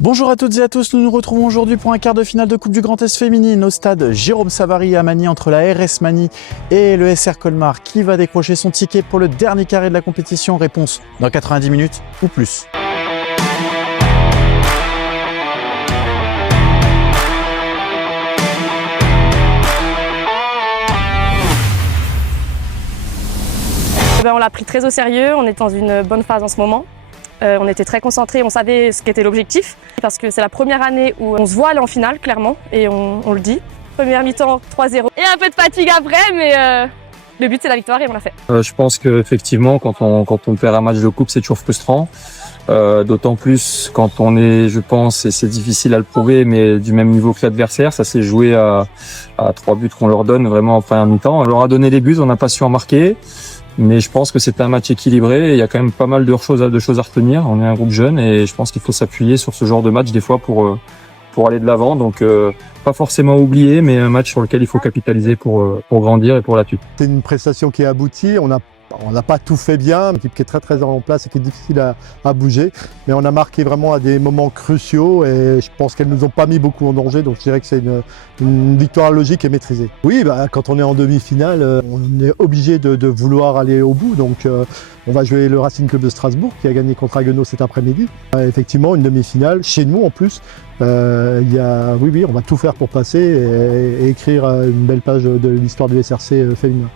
Bonjour à toutes et à tous, nous nous retrouvons aujourd'hui pour un quart de finale de Coupe du Grand Est féminine au stade Jérôme Savary à Magny entre la RS Magny et le SR Colmar. Qui va décrocher son ticket pour le dernier carré de la compétition? Réponse dans 90 minutes ou plus. On l'a pris très au sérieux, on est dans une bonne phase en ce moment. On était très concentrés, on savait ce qu'était l'objectif parce que c'est la première année où on se voit aller en finale clairement et on le dit. Première mi-temps 3-0 et un peu de fatigue après mais le but c'est la victoire et on l'a fait. Je pense qu'effectivement quand on perd un match de coupe c'est toujours frustrant. D'autant plus quand on est, je pense, et c'est difficile à le prouver, mais du même niveau que l'adversaire. Ça s'est joué à 3 buts qu'on leur donne vraiment en première mi-temps. On leur a donné les buts, on n'a pas su en marquer. Mais je pense que c'était un match équilibré et il y a quand même pas mal de choses à retenir. On est un groupe jeune et je pense qu'il faut s'appuyer sur ce genre de match des fois pour aller de l'avant. Donc pas forcément oublier, mais un match sur lequel il faut capitaliser pour grandir et pour la suite. C'est une prestation qui est aboutie. On n'a pas tout fait bien, une équipe qui est très en place et qui est difficile à bouger. Mais on a marqué vraiment à des moments cruciaux et je pense qu'elles ne nous ont pas mis beaucoup en danger. Donc je dirais que c'est une victoire logique et maîtrisée. Oui, quand on est en demi-finale, on est obligé de vouloir aller au bout. Donc on va jouer le Racing Club de Strasbourg qui a gagné contre Haguenau cet après-midi. Effectivement, une demi-finale, chez nous en plus. Oui, on va tout faire pour passer et écrire une belle page de l'histoire du SRC féminin.